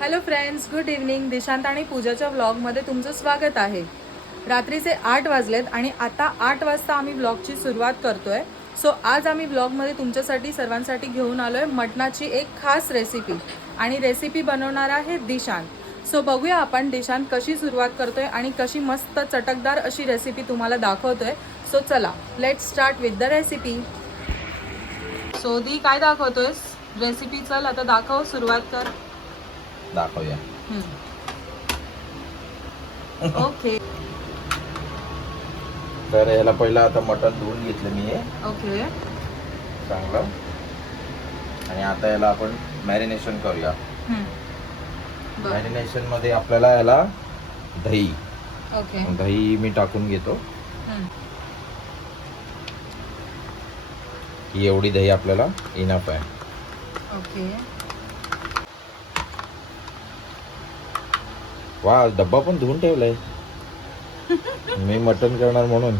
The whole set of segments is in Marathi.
Hello friends, good evening. Dishant आणि पूजाच्या व्लॉगमध्ये तुमचं स्वागत आहे. रात्रीचे 8 वाजलेत आणि आता 8 वाजता आम्ही व्लॉगची सुरुवात करतोय. सो आज आम्ही व्लॉगमध्ये तुमच्यासाठी सर्वांसाठी घेऊन आलो आहे मटणाची एक खास रेसिपी आणि रेसिपी बनवणार आहे दिशांत. सो बघूया आपण दिशांत कशी सुरुवात करतोय आणि कशी मस्त चटकदार अशी रेसिपी तुम्हाला दाखवतोय. सो चला, let's start with the recipe. So दी, काय दाखवतोयस रेसिपी? चल आता दाखव, सुरुवात कर. दाखवूया. ओके तर ह्याला पहिलं आता मटण धुवून घेतलं मी हे ओके चांगलं. आणि आता याला आपण मॅरिनेशन करूया. मॅरिनेशन मध्ये आपल्याला याला दही दही मी टाकून घेतो. ही एवढी दही आपल्याला इनफ आहे. ओके. वा, डब्बा पण धुवून ठेवलाय मी मटण करणार म्हणून.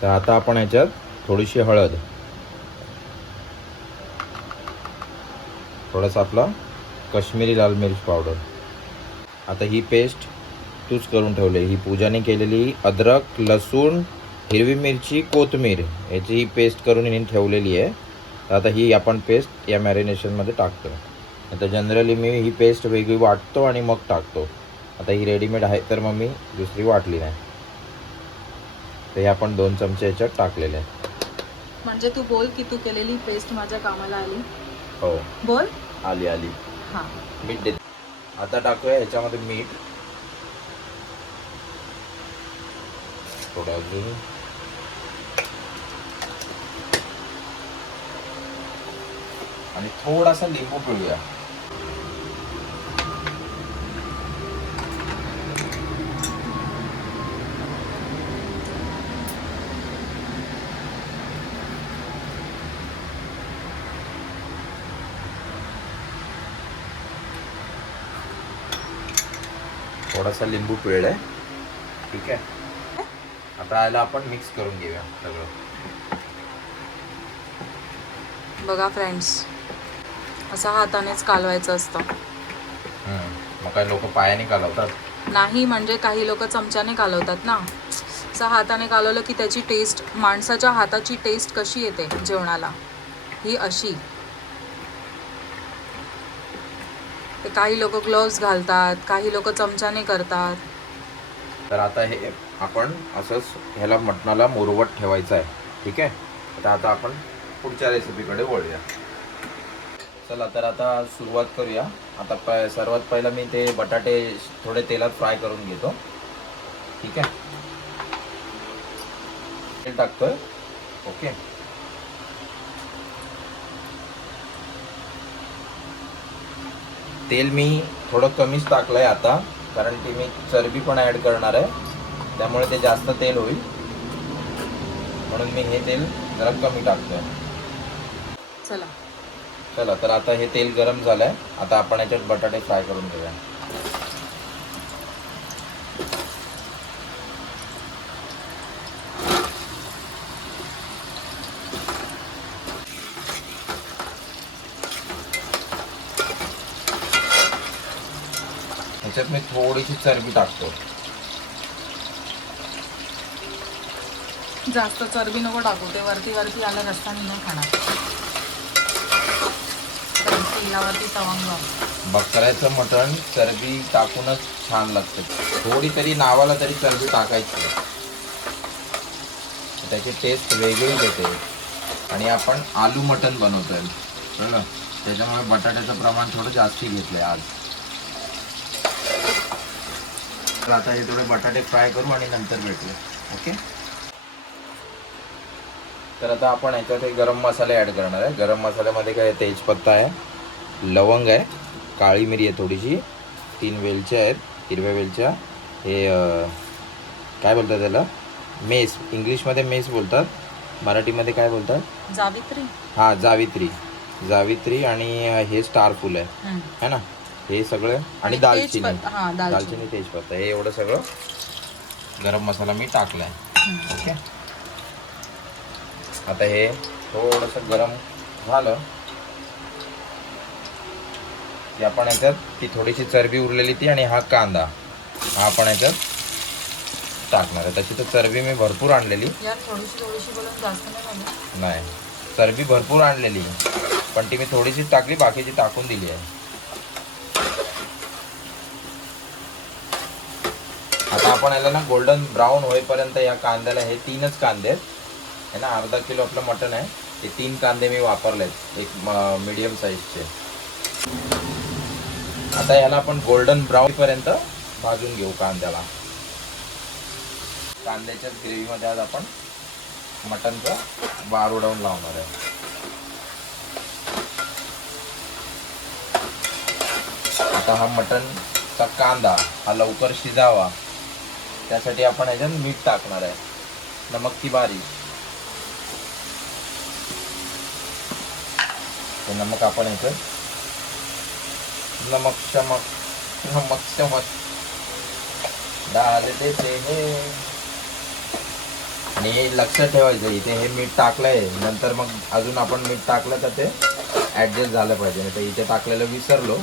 तर आता आपण याच्यात थोडीशी हळद, थोडासा आपला काश्मीरी लाल मिर्च पावडर. आता ही पेस्ट तूच करून ठेवली, ही पूजाने केलेली अद्रक, लसूण, हिरवी मिरची, कोथिंबीर याची ही पेस्ट करून हिने ठेवलेली आहे. तर आता ही आपण पेस्ट या मॅरिनेशनमध्ये टाकतो. आता जनरली मी ही पेस्ट वेगळी वाटतो आणि मग टाकतो. आता ही रेडीमेड आहे तर मग मी दुसरी वाटली नाही. तर हे आपण 2 चमचे याच्यात टाकलेले आहे. म्हणजे तू बोल की तू केलेली पेस्ट माझ्या कामाला आली. हो, बोल. आली आली. हां, मीठ देत. आता टाकूया ह्याच्यामध्ये मीठ थोडं अजून. आणि थोडासा लिंबू पिळूया. थोडासा लिंबू पिळलाय. ठीक आहे. आता याला आपण मिक्स करून घेऊया सगळं. बघा फ्रेंड्स, असं हातानेच कालवायचं असतं. मग काही लोक पायाने कालवतात. नाही, म्हणजे काही लोक चमच्याने कालवतात ना. असं हाताने कालवलं की त्याची टेस्ट, माणसाच्या हाताची टेस्ट कशी येते जेवणाला, ही अशी. ते काही लोक ग्लोव्स घालतात, काही लोक चमच्याने करतात. तर आता हे आपण असंच ह्याला मटणाला मुरवत ठेवायचं आहे. ठीक आहे. तर आता आपण पुढच्या रेसिपीकडे वळूया. चला, तर आता सुरुवात करूया. आता सर्वात पहिला मी ते बटाटे थोडे तेलात फ्राय करून घेतो. ठीक आहे. तेल टाकतोय. ओके. तेल मी थोडं कमीच टाकलंय आता, कारण की मी चरबी पण ॲड करणार आहे, त्यामुळे ते जास्त तेल होईल. म्हणून मी हे तेल जरा कमी टाकतोय. चला चला, तर आता हे तेल गरम झालंय. आता आपण याच्यात बटाटे फ्राय करून घेऊया. ह्याच्यात मी थोडीशी चरबी टाकतो. जास्त चरबी नको टाकू, ते वरती वरती आलं रस्तानी नाही खाणार. तेलावरती तवंग. बकऱ्याचं मटण चरबी टाकूनच छान लागतं. थोडी तरी नावाला तरी चरबी टाकायची, त्याची टेस्ट वेगळीच येते. आणि आपण आलू मटण बनवतोय बघा, त्याच्यामुळे बटाट्याचं प्रमाण थोडं जास्ती घेतलंय आज. तर आता हे थोडे बटाटे फ्राय करू आणि नंतर भेटू. ओके. तर आता आपण ह्याच्यात हे गरम मसाले ॲड करणार आहे. गरम मसाल्यामध्ये काय, तेजपत्ता आहे, लवंग आहे, काळी मिरी आहे थोडीशी, 3 वेलच्या आहेत, हिरव्या वेलच्या. हे काय बोलतात त्याला, मेस. इंग्लिशमध्ये मेस बोलतात, मराठीमध्ये काय बोलतात? जावित्री. हां, जावित्री. आणि हे स्टार फूल आहे ना, हे सगळं. आणि दालचिनी, दालचिनी, तेजपत्ता, हे एवढं सगळं गरम मसाला मी टाकलाय. ओके. आता हे थोडंसं गरम झालं की आपण याच्यात ती थोडीशी चरबी उरलेली ती आणि हा कांदा हा आपण याच्यात टाकणार आहे. तशी तर चरबी मी भरपूर आणलेली यार थोडीशी बोलून जास्त नाही झालं. नाही, चरबी भरपूर आणलेली पण ती मी थोडीशी टाकली, बाकीची टाकून दिली आहे. आता आपण याला ना गोल्डन ब्राऊन होईपर्यंत या कांद्याला, हे 3च कांदे आहेत है ना, अर्धा किलो आपलं मटण आहे, ते 3 कांदे मी वापरलेत, एक मीडियम साईजचे. आता याला आपण गोल्डन ब्राऊन पर्यंत भाजून घेऊ कांद्याला. कांद्याच्या ग्रेव्हीमध्ये आज आपण मटणचा वार उडवून लावणार आहे. आता हा मटणचा कांदा हा लवकर शिजावा त्यासाठी आपण याच्यात मीठ टाकणार आहे, नमक की बारी. ते नमक आपण याच्यात नमक चमक डाल देते हे. आणि लक्षात ठेवायचं इथे हे मीठ टाकलंय, नंतर मग अजून आपण मीठ टाकलं तर ते ॲडजस्ट झालं पाहिजे. नाही तर इथे टाकलेलं विसरलो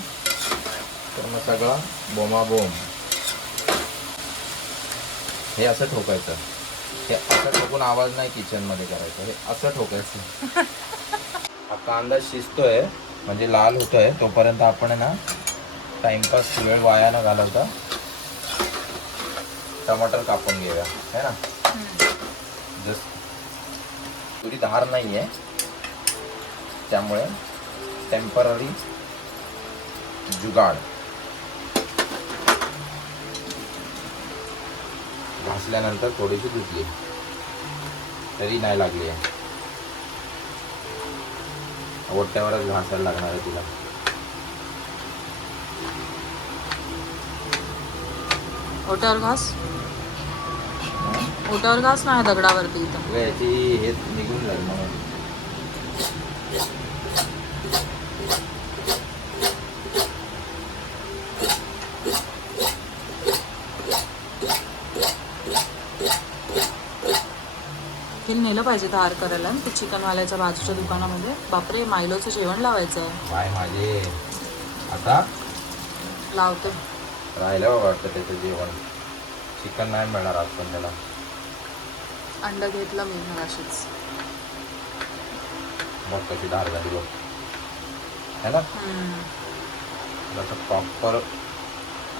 तर मग सगळा बोमाबोम. हे असं ठोकायचं, हे असं ठोकून आवाज नाही किचनमध्ये करायचा, हे असं ठोकायचं. हा कांदा शिजतोय म्हणजे लाल होतोय तोपर्यंत आपण ना टाइमपास वेळ वाया न घालवता टमाटर कापून घेऊया है ना. जस्ट पुरी धार नाही आहे त्यामुळे टेम्पररी जुगाड. घासल्यानंतर थोडीशी धुतली तरी नाही लागली आहे, ओट्यावरच घासायला लागणार आहे तिला. ओट्यावर घास नाही दगडावरती इथं. याची हे निघून जाईल म्हणून. हे नेलं पाहिजे धार करायला ते चिकनवाल्याच्या बाजूच्या दुकानामध्ये. बापरे, मायलोचं जेवण लावायचं. काय माझे आता लावतो. राहिलं वाटतं त्याचं जेवण. चिकन नाही मिळणार आज पण त्याला. अंड घेतलं मी मगाशीच. मग कशी धार झाली बघ है ना, प्रॉपर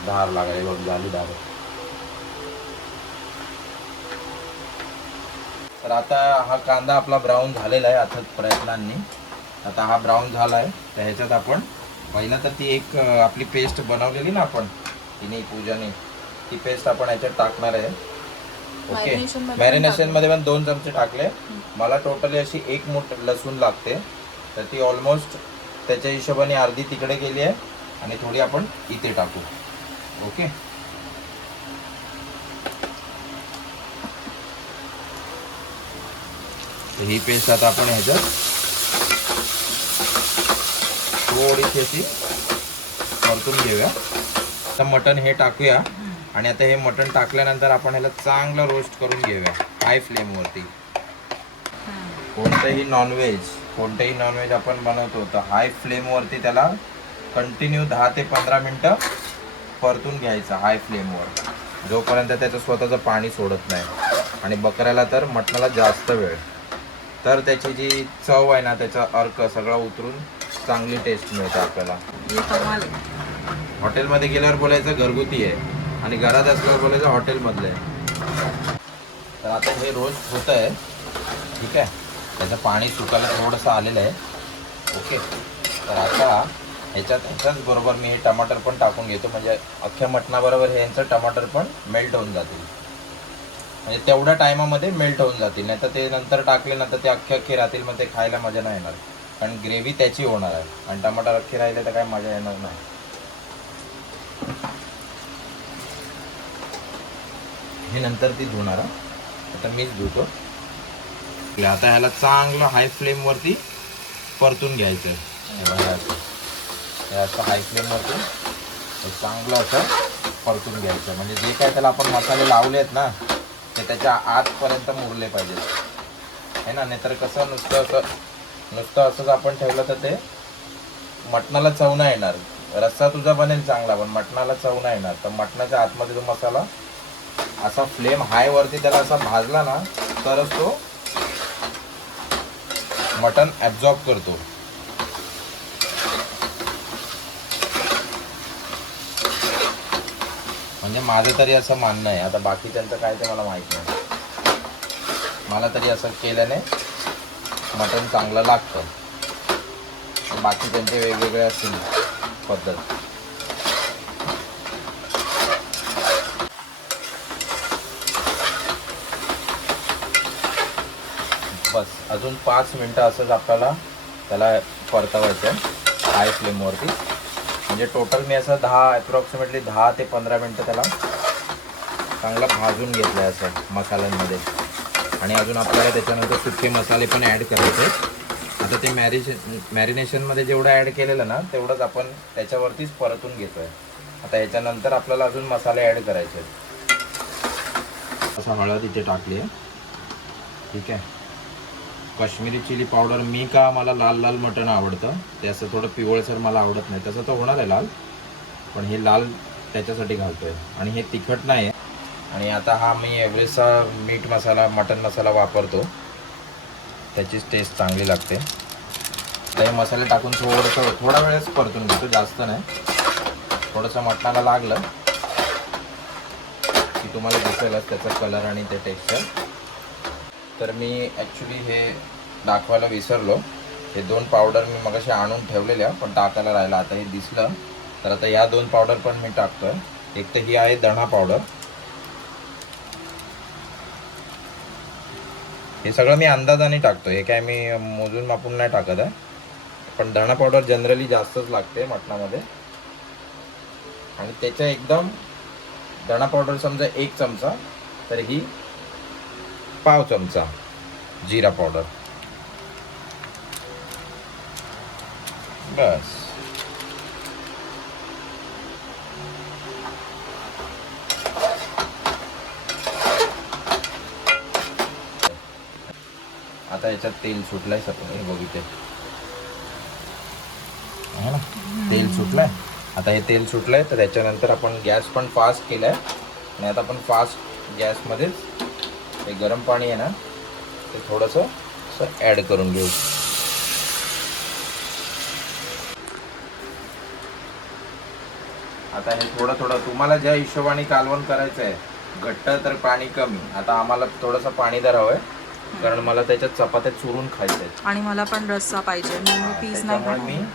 धार लागायला बघ, झाली धार. तर आता हा कांदा आपला ब्राऊन झालेला आहे अथक प्रयत्नांनी. आता हा ब्राऊन झाला आहे तर ह्याच्यात आपण पहिला तर ती एक आपली पेस्ट बनवलेली ना आपण तिने पूजाने, ती पेस्ट आपण ह्याच्यात टाकणार आहे. ओके, मॅरिनेशनमध्ये पण 2 चमचे टाकले. मला टोटली अशी 1 मूठ लसूण लागते तर ती ऑलमोस्ट त्याच्या हिशोबाने अर्धी तिकडे गेली आहे आणि थोडी आपण इथे टाकू. ओके, ही पेस्ट आता आपण ह्याच्यात थोडीशी अशी परतून घेऊया. आता मटण हे टाकूया आणि आता हे मटण टाकल्यानंतर आपण ह्याला चांगलं रोस्ट करून घेऊया हाय फ्लेमवरती. कोणतेही नॉनव्हेज आपण बनवतो तर हाय फ्लेमवरती त्याला कंटिन्यू 10 ते 15 मिनटं परतून घ्यायचं हाय फ्लेमवर, जोपर्यंत त्याचं स्वतःचं पाणी सोडत नाही. आणि बकऱ्याला तर मटणाला जास्त वेळ, तर त्याची जी चव आहे ना, त्याचा अर्क सगळा उतरून चांगली टेस्ट मिळते आपल्याला. हॉटेलमध्ये गेल्यावर बोलायचं घरगुती आहे आणि घरात असल्यावर बोलायचं हॉटेलमधलं आहे. तर आता हे रोस्ट होतं आहे, ठीक आहे, त्याचं पाणी सुकायला थोडंसं आलेलं आहे. ओके, तर आता ह्याच्याच बरोबर मी हे टमाटर पण टाकून घेतो, म्हणजे अख्ख्या मटणाबरोबर हे यांचं टमाटर पण मेल्ट होऊन जातील, म्हणजे तेवढ्या टायमामध्ये मेल्ट होऊन जातील. नाही तर ते नंतर टाकले नंतर ते अख्खे राहतील, मग ते खायला मजा नाही येणार, कारण ग्रेव्ही त्याची होणार आहे आणि टमाटर अख्खे राहिले तर काय मजा येणार नाही. हे नंतर ती धुणार, आता मीच धुतो. आता ह्याला चांगलं हाय फ्लेमवरती परतून घ्यायचं. हे असं हाय फ्लेमवरती चांगलं असं परतून घ्यायचं, म्हणजे जे काय त्याला आपण मसाले लावले आहेत ना ते त्याच्या आतपर्यंत मुरले पाहिजेत है ना. नाहीतर कसं नुसतं असंच आपण ठेवलं तर ते मटणाला चव नाही येणार, रस्सा तुझा बनेल चांगला, पण मटणाला चव नाही ना. तर मटणाच्या आतमध्ये तो मसाला असा फ्लेम हाय वरती त्याला असा भाजला ना तरच तो मटण ॲब्झॉर्ब करतो. म्हणजे माझं तरी असं मानणं आहे. आता बाकीच्यांचं काय ते मला माहित नाही. मला तरी असं केल्याने मटण चांगलं लागतं. बाकीच्यांचे वेगवेगळे असतील पद्धत. बस अजून 5 मिनटं असंच आपल्याला त्याला परतवायचं आहे हाय फ्लेमवरती. म्हणजे टोटल मी असं ॲप्रॉक्सिमेटली 10 ते 15 मिनटं त्याला चांगलं भाजून घेतलं आहे असं मसाल्यांमध्ये. आणि अजून आपल्याला त्याच्यानंतर सुके मसाले पण ॲड करायचे. आता ते मॅरिनेशनमध्ये जेवढं ॲड केलेलं ना तेवढंच आपण त्याच्यावरतीच परतून घेतो आहे. आता याच्यानंतर आपल्याला अजून मसाले ॲड करायचे आहेत. असं हळद इथे टाकली आहे. ठीक आहे. काश्मीरी चिली पावडर मला लाल लाल मटण आवडतं. ते असं थोडं पिवळसर मला आवडत नाही. तसं तर होणार आहे लाल, पण हे लाल त्याच्यासाठी घालतो आहे. आणि हे तिखट नाही आहे. आणि आता हा मी एव्हरेस्टचा मीठ मसाला मटण मसाला वापरतो. त्याचीच टेस्ट चांगली लागते. तर हे मसाले टाकून थोडा वेळच परतून घेतो, जास्त नाही. थोडंसं मटणाला लागलं की तुम्हाला दिसेलच त्याचा कलर आणि ते टेक्स्चर. तर मी ॲक्च्युली हे दाखवायला विसरलो. हे 2 पावडर मी मगाशी आणून ठेवलेल्या पण टाकायला राहिला. आता हे दिसलं तर आता या 2 पावडर पण मी टाकतोय. एक तर ही आहे धणा पावडर. हे सगळं मी अंदाजाने टाकतो. हे काय मी मोजून मापून नाही टाकत आहे. पण धणा पावडर जनरली जास्तच लागते मटणामध्ये. आणि त्याच्या एकदम धणा पावडर समजा 1 चमचा तर ही पाव चमचा जीरा पावडर. बस. आता याच्यात तेल सुटलंय सगळं. हे बघितले आहे ना, तेल सुटलंय. आता हे तेल सुटलंय तर त्याच्यानंतर आपण गॅस पण फास्ट केलाय. आणि आता आपण फास्ट गॅसमध्येच हे गरम पाणी आहे ना ते थोडंसं असं ॲड करून घेऊ. आता हे थोडं तुम्हाला ज्या हिशोबाने कालवण करायचं आहे, घट्ट तर पाणी कमी. आता आम्हाला थोडंसं पाणीदार हवं आहे कारण मला त्याच्यात चपात्या चुरून खायच्या आहेत. आणि मला पण रस्सा पाहिजे. मी पीस नाही त्याच्यामुळे मी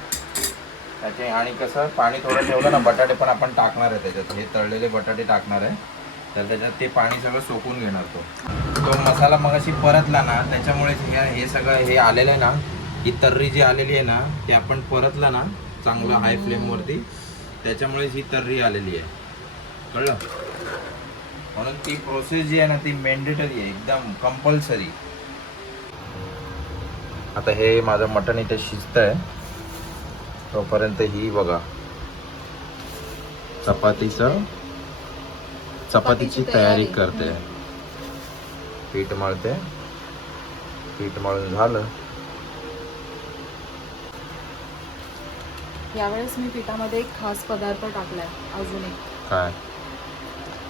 त्याचे आणि कसं पाणी थोडं ठेवलं ना, बटाटे पण आपण टाकणार आहे त्याच्यात. हे तळलेले बटाटे टाकणार आहे तर त्याच्यात ते पाणी सगळं सोकून घेणार. तो मसाला मगाशी परतला ना त्याच्यामुळे हे सगळं हे आलेलं आहे ना, ही तर्री जी आलेली आहे ना ती आपण परतलं ना चांगलं हाय फ्लेमवरती, त्याच्यामुळेच ही तर्री आलेली आहे. कळलं? म्हणून ती प्रोसेस जी आहे ना ती मॅन्डेटरी आहे, एकदम कंपल्सरी. आता हे माझं मटण इथे शिजतंय तोपर्यंत ही बघा चपातीची तयारी करते. पीठ मळते. पीठ मळून झालं. यावेळेस मी पिठामध्ये एक खास पदार्थ टाकलाय अजून एक. काय?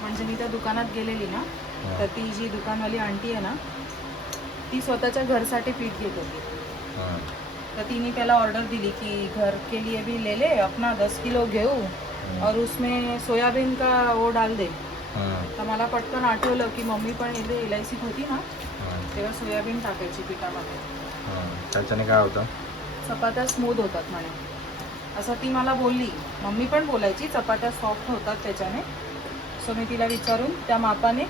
म्हणजे मी त्या दुकानात गेलेली ना तर ती जी दुकानवाली आंटी आहे ना ती स्वतःच्या घरसाठी पीठ घेत होती. तो तिने पहला ऑर्डर दिली कि घर के लिए भी ले ले अपना 10 किलो गेहूँ और उसमें सोयाबीन का वो डाल दे. तर मला पटकन आठवलं की मम्मी पण इथे इलायसीत होती ना तेव्हा सोयाबीन टाकायची पिठामध्ये. त्याच्याने काय होतं? चपात्या स्मूथ होतात म्हणे असं ती मला बोलली. मम्मी पण बोलायची चपात्या सॉफ्ट होतात त्याच्याने. सो मी तिला विचारून त्या मापाने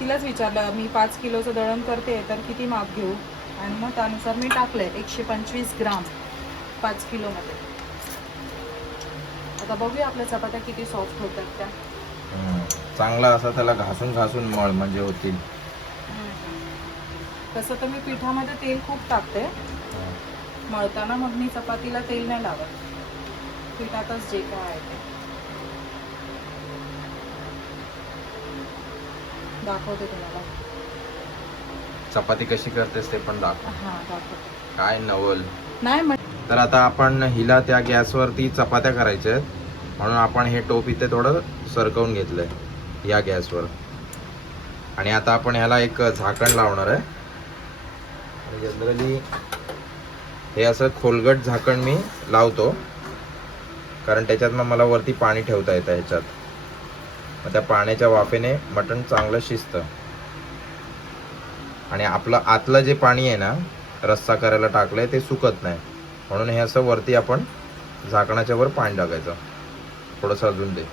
तिलाच विचारलं मी 5 किलोचं दळण करते तर किती माप घेऊ. आणि मग त्यानुसार मी टाकलंय 125 ग्राम 5 किलोमध्ये. आता बघूया आपल्या चपात्या किती सॉफ्ट होतात त्या. चांगला असा त्याला घासून घासून मळ म्हणजे होतील. तसं तर मी पिठामध्ये तेल खूप टाकते मळताना. मग मी चपातीला तेल नाही लावत, पिठातच जे काय आहे ते दाखवते तुम्हाला. चपाती कशी करतेस ते पण दाखव. हां दाखवते. काय नवल नाही तर आता आपण हिला त्या गॅसवरती चपात्या करायच्या आहेत, म्हणून आपण हे टोप इथे थोडं सरकवून घेतलंय या गॅसवर. आणि आता आपण ह्याला एक झाकण लावणार आहे. जनरली हे असं खोलगट झाकण मी लावतो, कारण त्याच्यात मग मला वरती पाणी ठेवता येतं ह्याच्यात. मग त्या पाण्याच्या वाफेने मटण चांगलं शिजतं. आणि आपलं आतलं जे पाणी आहे ना, रस्सा करायला टाकलंय ते सुकत नाही, म्हणून हे असं वरती आपण झाकणाच्या वर पाणी टाकायचं. थोडंसं अजून दे.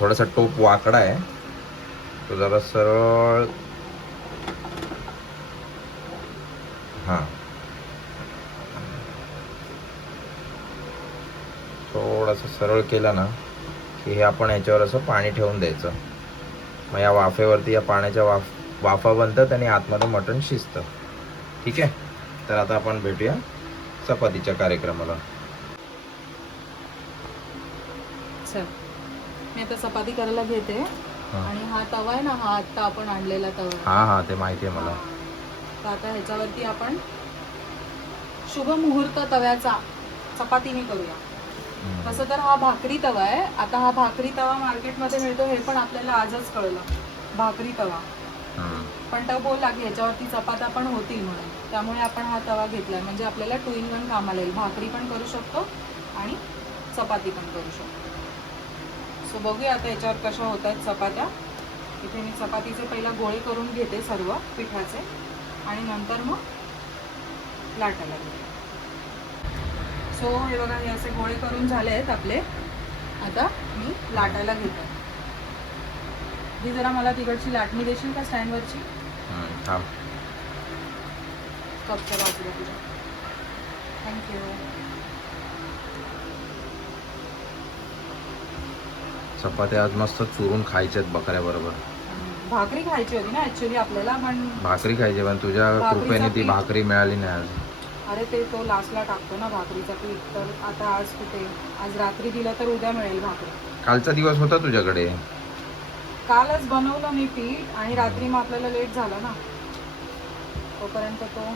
थोडासा टोप वाकडा आहे, तो जरा सरळ. हां, थोडंसं सरळ केलं ना की हे आपण ह्याच्यावर असं पाणी ठेवून द्यायचं. मग या वाफेवरती या पाण्याच्या वाफा बनतात आणि आतमध्ये मटण शिजतं. ठीक आहे, तर आता आपण भेटूया चपातीच्या कार्यक्रमाला. चल, मी आता चपाती करायला घेते. आणि हा तवा आहे ना, हा आत्ता आपण आणलेला तवा. हां, ते माहिती आहे मला. तर आता ह्याच्यावरती आपण शुभ मुहूर्त तव्याचा चपातीने करूया. तसं तर हा भाकरी तवा आहे. आता हा भाकरी तवा मार्केटमध्ये मिळतो, हे पण आपल्याला आजच कळलं, भाकरी तवा. पण तो बोलला की ह्याच्यावरती चपात्या पण होतील म्हणून, त्यामुळे आपण हा तवा घेतलाय. म्हणजे आपल्याला 2 in 1 कामाला येईल. भाकरी पण करू शकतो आणि चपाती पण करू शकतो. सो बघूया आता याच्यावर कशा होत आहेत चपात्या. इथे मी चपातीचे पहिला गोळे करून घेते सर्व पिठाचे, आणि नंतर मग लाटायला घेते. सो हे बघा, हे असे गोळे करून झाले आहेत आपले. आता मी लाटायला घेते. ही जरा मला तिकडची लाटणी देशील का स्टँडवरची? कपच्या बाजूला तुझ्या. थँक्यू. चपात्या आज मस्त चुरून खायच्यात बकऱ्याबरोबर. भाकरी खायची होती ना ऍक्च्युली आपल्याला, पण भाकरी खायची, पण तुझ्या कृपेने ती भाकरी मिळाली नाही आज. अरे ते तो लास्टला टाकतो ना भाकरीचा पीठ, तर आता आज कुठे, आज रात्री दिला तर उद्या मिळेल भाकरी. कालचा दिवस होता तुझ्याकडे. कालच बनवलं मी पीठ, आणि रात्री मग आपल्याला लेट झालं ना, तोपर्यंत तो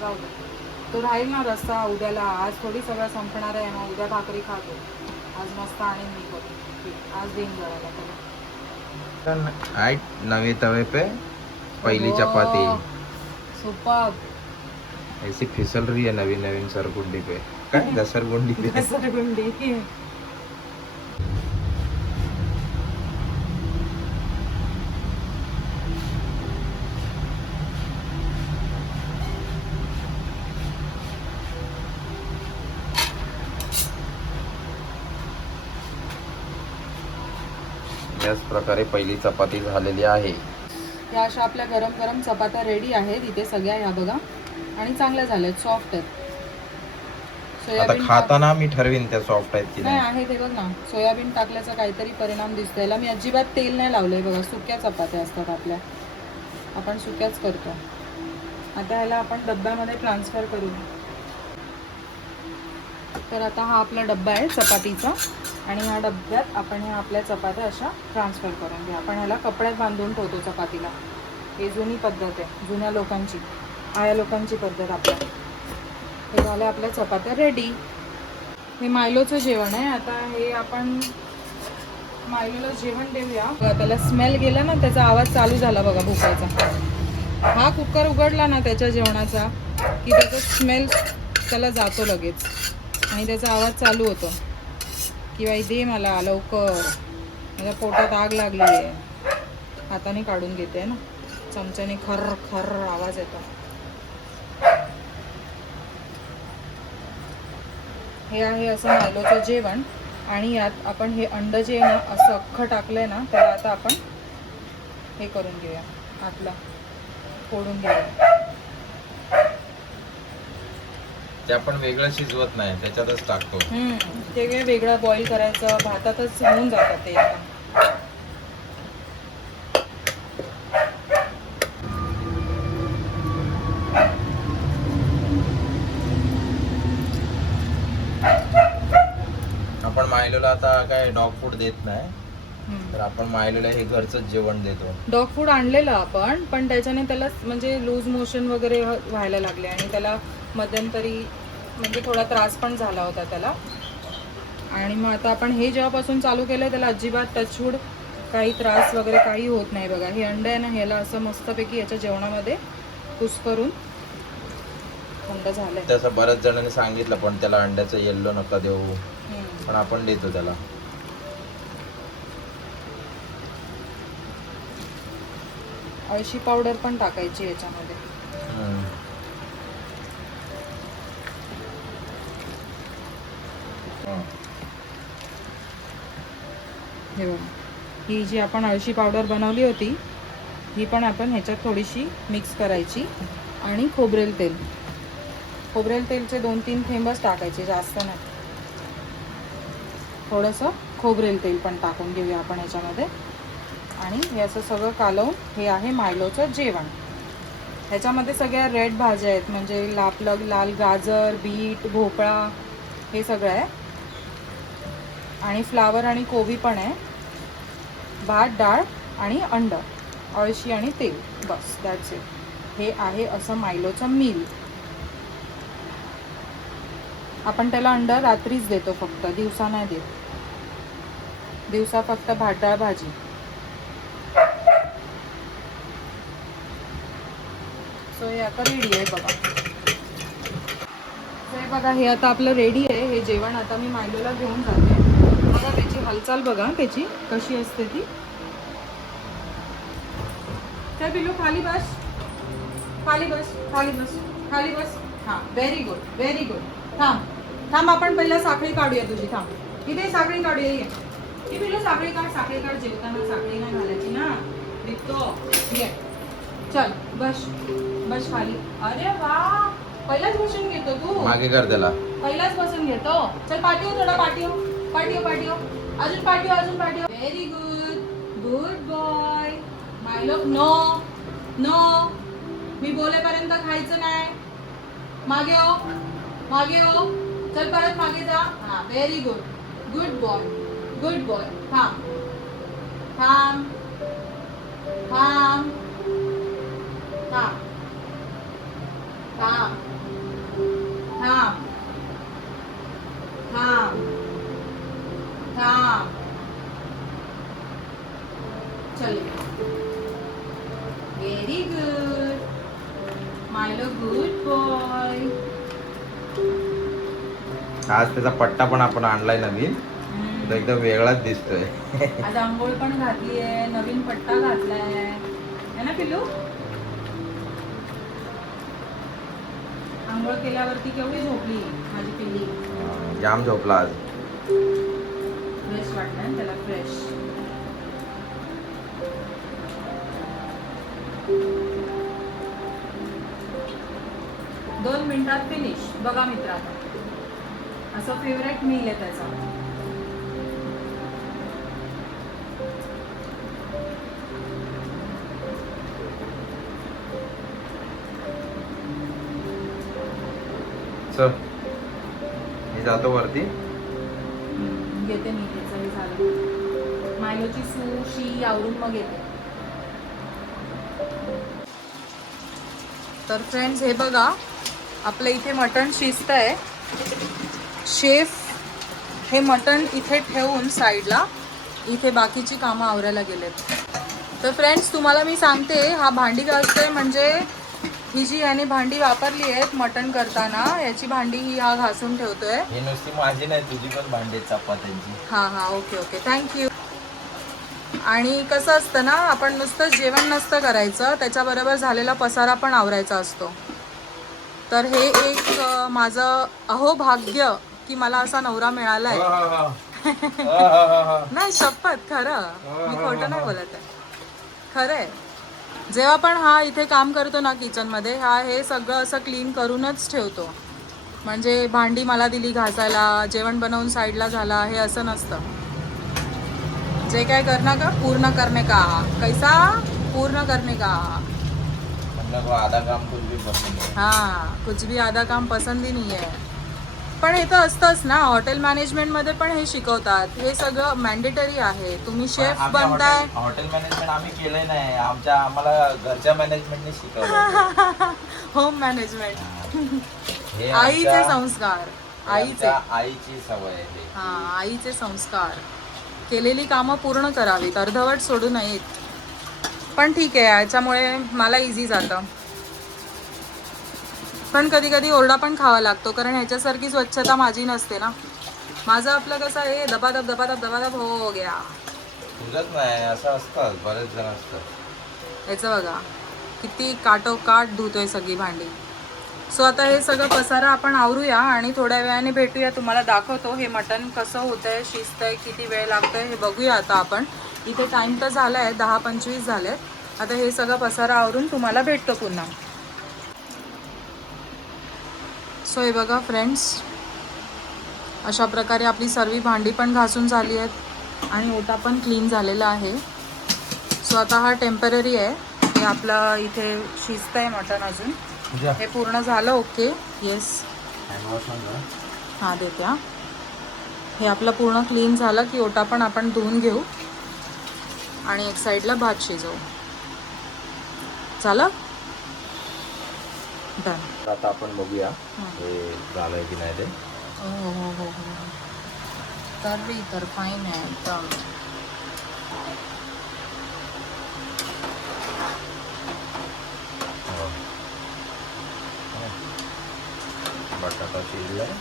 जाऊ दे. तो राहील ना रस्सा उद्याला. आज थोडी सगळं संपणार आहे, मग उद्या भाकरी खातो. आज मस्त आणि मी करू पीठ, आज देईन जराला तरी. नवे तवे पे पहिली चपाती. सुपर. ऐसी फिसल रही है नवीन नवीन सरगुंडी पे. काय घसरगुंडी पे. घसरगुंडी. याच प्रकारे पहिली चपाती झालेली आहे. या अशा आपल्या गरम गरम चपात्या रेडी आहेत इथे सगळ्या, ह्या बघा, आणि चांगल्या झाल्यात, सॉफ्ट आहेत. आता खाताना मी ठरवीन त्या सॉफ्ट आहेत की नाही. आहे ते बघ ना, सोयाबीन टाकल्याचा काहीतरी परिणाम दिसतोय. याला मी अजिबात तेल नाही लावलंय बघा. सुक्या चपात्या असतात आपल्या, आपण सुक्याच करतो. आता ह्याला आपण डब्यामध्ये ट्रान्सफर करू. तर आता हा आपला डब्बा आहे चपातीचा, आणि ह्या डब्यात आपण ह्या आपल्या चपात्या अशा ट्रान्सफर करून घ्या. आपण ह्याला कपड्यात बांधून ठेवतो चपातीला. ही जुनी पद्धत आहे, जुन्या लोकांची, आया लोकांची पद्धत आपल्या. हे झालं आपल्या चपात्या रेडी. हे मायलोचं जेवण आहे. आता हे आपण मायलोला जेवण देऊया. त्याला स्मेल गेला ना, त्याचा आवाज चालू झाला बघा भुकायचा. हा कुकर उघडला ना त्याच्या जेवणाचा की त्याचा स्मेल त्याला जातो लगेच, आणि त्याचा आवाज चालू होतो की बाई दे मला लवकर, माझ्या पोटात आग लागली आहे. हाताने काढून घेते ना, चमच्याने खर्र खर्र आवाज येतो. हे आहे असं मायलोचं जेवण. आणि यात आपण हे अंड जे ना असं अख्खं टाकलंय ना, त्याला आता आपण हे करून घेऊया, आतला फोडून घेऊया. ते आपण वेगळं शिजवत नाही, त्याच्यातच टाकतो. ते वेगळं बॉईल करायचं, भातातच होऊन जातात ते. आता आपण मायलोला आता काय डॉग फूड देत नाही, तर आपण मायलोला हे घरचंच जेवण देतो. डॉग फूड आणलेलं आपण, पण त्याच्याने त्याला म्हणजे लूज मोशन वगैरे व्हायला लागले, आणि त्याला मध्यंतरी म्हणजे थोडा त्रास पण झाला होता त्याला. आणि मग आता आपण हे जेव्हापासून चालू केलं त्याला अजिबात टचवूड काही त्रास वगैरे काही होत नाही बघा. हे अंड आहे ना, ह्याला असं मस्तपैकी याच्या जेवणामध्ये कुस्करून थंड झालंय. तसं बऱ्याच जणांनी सांगितलं पण त्याला अंड्याचं येल्लो नका देऊ, पण आपण देतो त्याला. अळशी पावडर पण टाकायची याच्यामध्ये. हे बघा, ही जी आपण अळशी पावडर बनवली होती ही पण आपण ह्याच्यात थोडीशी मिक्स करायची. आणि खोबरेल तेलचे 2-3 थेंबच टाकायचे, जास्त नाही. थोडंसं खोबरेल तेल पण टाकून घेऊया आपण ह्याच्यामध्ये. आणि हे असं सगळं कालवून, हे आहे मायलोचं जेवण. ह्याच्यामध्ये सगळ्या रेड भाज्या आहेत, म्हणजे लाल गाजर, बीट, भोपळा हे सगळं आहे. आणि फ्लावर आणि कोबी पण आहे. भात, डाळ आणि अंड, अळशी आणि तेल, बस दॅट्स इट. हे आहे असं मायलोचं मील. आपण त्याला अंड रात्रीच देतो फक्त, दिवसा नाही देत. दिवसा फक्त भात, डाळ, भाजी. सो हे आता रेडी आहे बघा. हे बघा, हे आता आपलं रेडी आहे. हे जेवण आता मी मायलोला घेऊन जाते. बघा त्याची हालचाल बघा, त्याची कशी असते ती. तर पिलू खाली बस, खाली बस, खाली बस, खाली बस. हां, व्हेरी गुड, व्हेरी गुड. थांब आपण पहिला साखळी काढूया तुझी. थांब, इथे साखळी काढूया. ये पिलू, साखळी काढ. जेवताना साखळी नाही घालायची ना, दिसतो. ये चल, बस खाली. अरे वा, पहिलाच बसून घेतो तू. मागे कर त्याला. पहिलाच बसून घेतो. चल पाठीव, थोडा पाठीव. अजून पाठीव. Very good boy. Milo, no, मी बोलेपर्यंत खायचं नाही. मागे हो. चल परत मागे जा. हा, व्हेरी गुड बॉय. थांब. चल, व्हेरी गुड मायलो, गुड बॉय. आज त्याचा पट्टा पण आपण आणलाय नवीन, तो एकदम वेगळाच दिसतोय. आज आंघोळ पण घातली आहे, नवीन पट्टा घातलाय है ना पिल्लू. आंघोळ केल्यावरती केवढी झोपली माझी पिल्ली. जाम झोपला आज. फ्रेश वाटलं त्याला, फ्रेश. दोन मिनिटात फिनिश. बघा मित्रांनो, असं फेवरेट मील आहे त्याचा. मी जातो वरती. घेते मी त्याचं झालं. मायलोची सुशी आवरून मग येते. तर फ्रेंड्स, हे बघा आपलं इथे मटण शिजत आहे. शेफ हे मटण इथे ठेवून साईडला इथे बाकीची कामं आवरायला गेलेत. तर फ्रेंड्स, तुम्हाला मी सांगते, हा भांडी घासतोय म्हणजे ही जी याने भांडी वापरली आहेत मटण करताना, याची भांडी ही हा घासून ठेवतोय. ही नुसती माझी नाही, तुझी पण भांडी चपात्यांची. हां, ओके, थँक्यू. आणि कसं असतं ना, आपण नुसतं जेवण नसतं करायचं, त्याच्याबरोबर झालेला पसारा पण आवरायचा असतो. तर हे एक माझं अहोभाग्य की मला असा नवरा मिळालाय. नाही, शपथ, खरं, मी खोटं नाही बोलत आहे, खरं आहे. जेव्हा पण हा इथे काम करतो ना किचनमध्ये, हे सगळं असं क्लीन करूनच ठेवतो. म्हणजे भांडी मला दिली घासायला, जेवण बनवून साईडला झाला, हे असं नसतं. जे काय करना का पूर्ण करने का, कैसा पूर्ण करने का. मतलब आधा काम कुछ भी पसंद है. हाँ, कुछ भी आधा काम पसंद ही नहीं है. पण हे तर असतंच ना, हॉटेल मॅनेजमेंटमध्ये पण हे शिकवतात. हे सगळं मॅन्डेटरी आहे. तुम्ही शेफ बनताय. हॉटेल मॅनेजमेंट आम्ही केलंय नाही, आम्हाला घरच्या मॅनेजमेंटने शिकवलं. Home management. हे आईचे आमच्या- संस्कार, हे आईचे. आमच्या आईची सवय आहे हे. हा, आईचे संस्कार. केलेली कामं पूर्ण करावीत, अर्धवट सोडू नयेत. पण ठीक आहे, याच्यामुळे मला इझी जातं. पण कधी कधी ओरडा पण खावा लागतो, कारण ह्याच्यासारखी स्वच्छता माझी नसते ना. माझं आपलं कसं आहे, दबादब दबादब दबादब हो गया. तुझंच नाही, असं असतात बरेच जण असतात. याचं बघा किती काटोकाट धुतोय सगळी भांडी. सो आता हे सगळं पसारा आपण आवरूया आणि थोड्या वेळाने भेटूया. तुम्हाला दाखवतो हे मटण कसं होतंय, शिजतंय, किती वेळ लागतोय हे बघूया आता आपण. इथे टाईम तर झाला आहे 10:25 झालेत. आता हे सगळं पसारा आवरून तुम्हाला भेटतो पुन्हा. सो हे बघा फ्रेंड्स, अशा प्रकारे आपली सर्व भांडी पण घासून झाली आहेत आणि ओटा पण क्लीन झालेला आहे. सो आता हा टेम्पररी आहे, हे आपलं इथे शिजतंय मटण अजून. हे पूर्ण झालं. ओके, येस, हां देते. हां, हे आपलं पूर्ण क्लीन झालं की ओटा पण आपण धुवून घेऊ आणि एक साईडला भात शिजवू. झालं, डन. आता आपण बघूया हे झालंय की नाही ते. हो हो हो हो, तर्री तर फाईन आहे एकदम. बटाटा शिजलाय.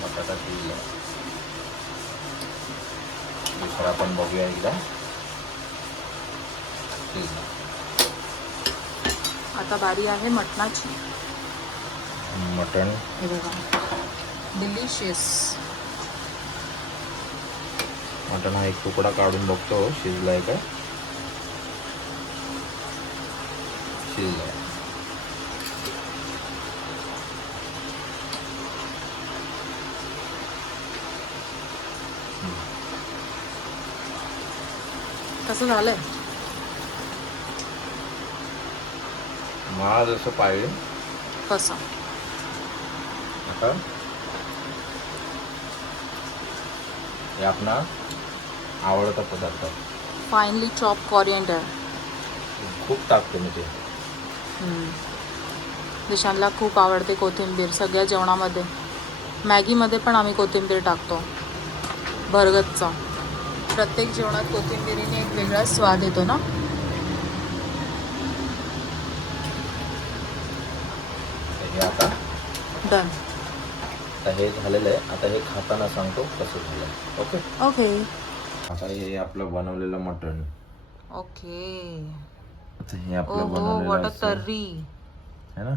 बटाटा शिजलाय. दुसरा आपण बघूया एकदा. आता बारी आहे मटणाची. मटण हे बघा, डिलिशियस. मटण हा एक तुकडा काढून बघतो शिजलाय का. शिजलाय. कसं झालंय? मला जसं पाहिजे कसं? आता हे आपला आवडता पदार्थ. Finally chop coriander. खूप टाकतो मी ते. दिशांना खूप आवडते कोथिंबीर सगळ्या जेवणामध्ये. मॅगीमध्ये पण आम्ही कोथिंबीर टाकतो, भरगतचा. प्रत्येक जेवणात कोथिंबीरीने एक वेगळा स्वाद येतो ना. हे आता डन. आता हे झालेलं आहे. आता हे खाताना सांगतो कसं झालं. ओके ओके आता हे आपलं बनवलेलं मटण. ओके. आता हे आपलं ओहो, बनवलेलं वॉट असं तर्री. है ना.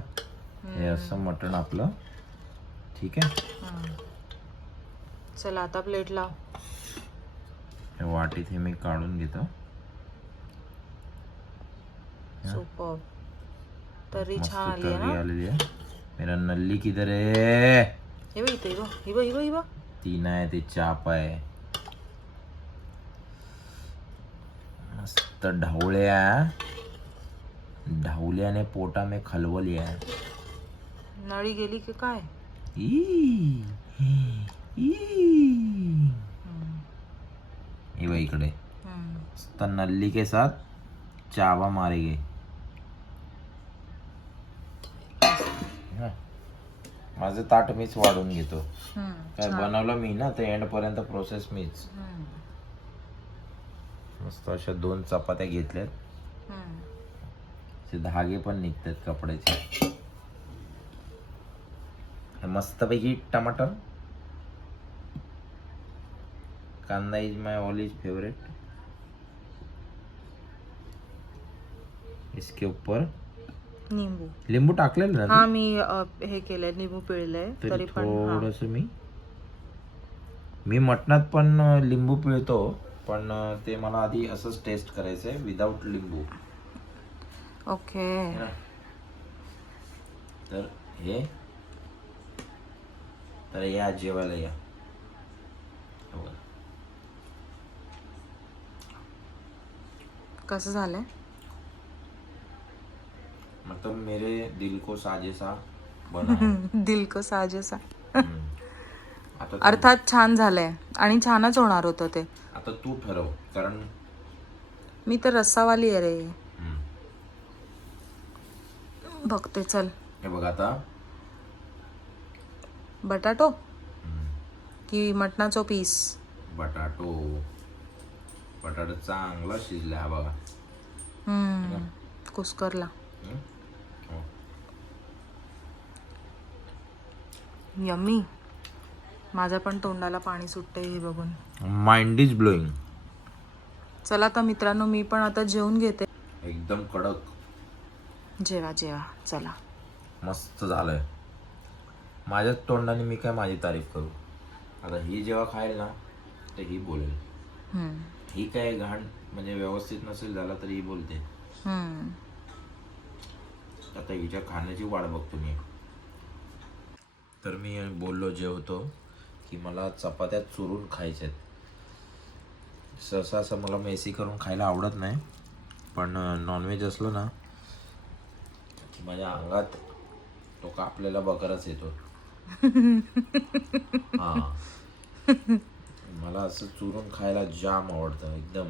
हे असं मटण आपलं. ठीक आहे. चला आता प्लेट लाव. हे वाटीत हे मी काढून घेतो. सुपर. तर्री मस्त छान आली तर्री आहे ना. आलेली आहे. मेरा नल्ली किधर है. हे बघ इथे, ही बघ, ही बघ, ही बघ. ती नाही, ते चाप आहे. मस्त ढवळ्या. ढवल्याने पोटा में खलबली आहे. नळी गेली की काय? E, E. ये बघ इकडे. मस्त नल्ली के साथ चावा मारेगे. माझं ताट मीच वाढून घेतो. काय बनवलं मी ना, ते एंड पर्यंत प्रोसेस मीच. मस्त अशा 2 चपात्या घेतल्यात. ते धागे पण निघतात कपड्याचे. मस्तपैकी टमाटर. कांदा इज माय ऑल फेवरेट. इसके ऊपर निंबू. लिंबू टाकलेलं ना. हा मी हे केलंय, लिंबू पिळलंय. तरी पण थोडस मी मटणात पण लिंबू पिळतो, पण ते मला आधी असंच टेस्ट करायचंय विदाउट लिंबू. ओके. तर हे तर या जेवायला या. कसं झालंय? मतलब मेरे दिल को साजेसा बना है. दिल को साजेसा. आता अर्थात छान झालंय आणि छानच होणार होतं ते. आता तू ठरव, कारण मी तर रस्सावाली आहे रे. हम्म. बघते चल. हे बघ आता बटाटो हम्म. की मटणाचो पीस. बटाटो चांगला शिजला हा बघा. कुस्करला. हम्म. हो. यम्मी. माझ्या पण तोंडाला पाणी सुटते हे बघून. Mind is blowing. चला तर मित्रांनो, मी पण आता जेवून घेते. एकदम कडक जेवा जेवा चला. मस्त झालंय. माझ्याच तोंडाने मी काय माझी तारीफ करू. आता ही जेव्हा खाईल ना तर ही बोलेल. ही काय घाण म्हणजे व्यवस्थित नसेल झाला तरी ही बोलते. आता हिच्या खाण्याची वाट बघतो मी. तर मी बोललो जेवतो की मला चपात्या चुरून खायच्यात. सहसा असं मला मेसी करून खायला आवडत नाही, पण नॉनव्हेज असलं ना की माझ्या अंगात तो कापलेला बकरच येतो. हा, मला असं चुरून खायला जाम आवडतं. एकदम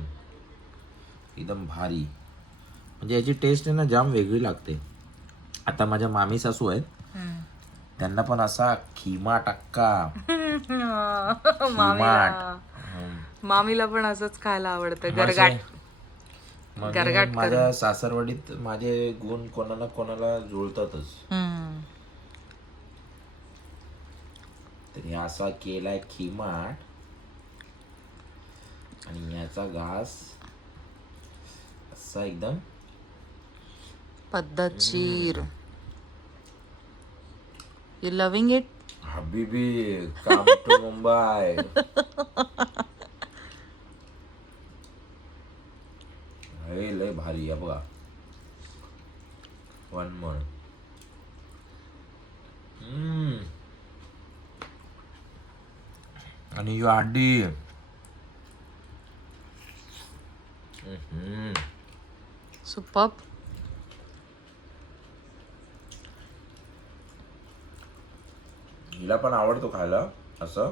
एकदम भारी. म्हणजे याची टेस्ट आहे ना जाम वेगळी लागते. आता माझ्या मामी सासू आहेत, त्यांना पण असा खिमा टक्का मामीला पण असंच खायला आवडतं. म्हणजे माझ्या सासरवाडीत माझे गुण कोणाला कोणाला जुळतातच. तर हे असा केलाय खिमाट आणि याचा घास असा एकदम पद्धतशीर. You loving it? हबीबी कम टू मुंबई. हे लय भारी आहे बघा. One more. आणि यू हड्डी. सुपर्ब. हिला पण आवडतो खायला असं.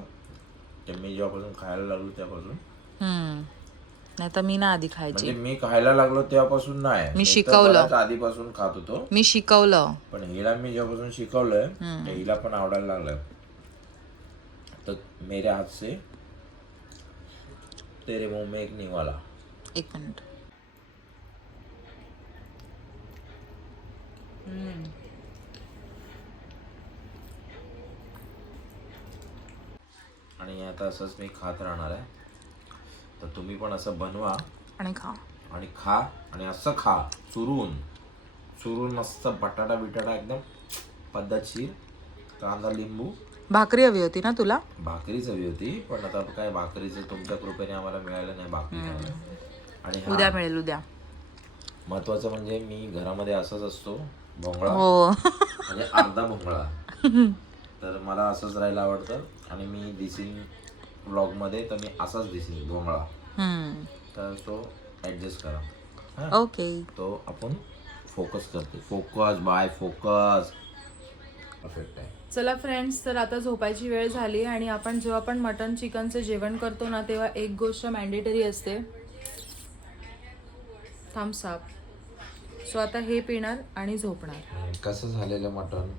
ते मी जेव्हापासून खायला लागलो त्यापासून. नाही तर मी ना आधी खायची. म्हणजे मी खायला लागलो तेव्हापासून नाही, मी शिकवलं. आधीपासून खात होतो. मी शिकवलं. पण हिला मी जेव्हापासून शिकवलंय तर हिला पण आवडायला लागलं. तर मेरे हाथ से तेरे मुंह में एक निवाला. एक मिनिट. आणि आता असंच मी खात राहणार आहे. तर तुम्ही पण असं बनवा आणि खा. आणि असं खा चुरून मस्त बटाटा बिटाटा एकदम पद्धतशीर. कांदा लिंबू. भाकरी हवी होती ना तुला? भाकरीच हवी होती, पण आता काय भाकरीचं तुमच्या कृपेने आम्हाला मिळालं नाही भाकरी. आणि उद्या मिळेल. उद्या. महत्वाचं म्हणजे मी घरामध्ये असंच असतो भोंगळा. हो. म्हणजे अर्धा भोंगळा. तर मला असंच राहायला आवडतं. आणि मी दिसीन व्लॉगमध्ये तर मी असाच दिसीन भोंगळा. तर तो ॲडजस्ट करा. ओके. तो आपण फोकस करतो. फोकस परफेक्ट आहे. चला फ्रेंड्स, तर आता झोपायची वेळ झाली आणि आपण जेव्हा पण मटन चिकनचं जेवण करतो ना तेव्हा एक गोष्ट मॅन्डेटरी असते, थम्स अप. सो आता हे पिणार आणि झोपणार. कसं झालेलं मटन?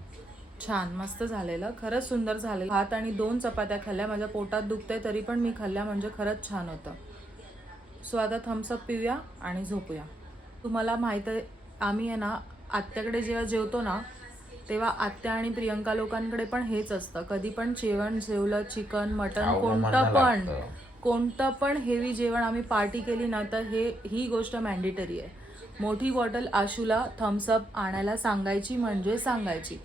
छान, मस्त झालेलं. खरंच सुंदर झालेलं. भात आणि 2 चपात्या खाल्ल्या. माझ्या पोटात दुखतंय तरी पण मी खाल्ल्या, म्हणजे खरंच छान होतं. सो आता थम्स अप पिऊया आणि झोपूया. तुम्हाला माहीत आहे, आम्ही आहे ना आत्याकडे जेव्हा जेवतो ना तेव्हा आत्या आणि प्रियंका लोकांकडे पण हेच असतं. कधी पण जेवलं चिकन मटन कोणतं पण हेवी जेवण आम्ही पार्टी केली ना तर ही गोष्ट मॅन्डेटरी आहे. मोठी बॉटल आशूला थम्स अप आणायला सांगायची म्हणजे सांगायची.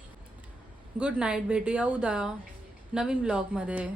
Good night. भेटूया उद्या नवीन ब्लॉगमध्ये.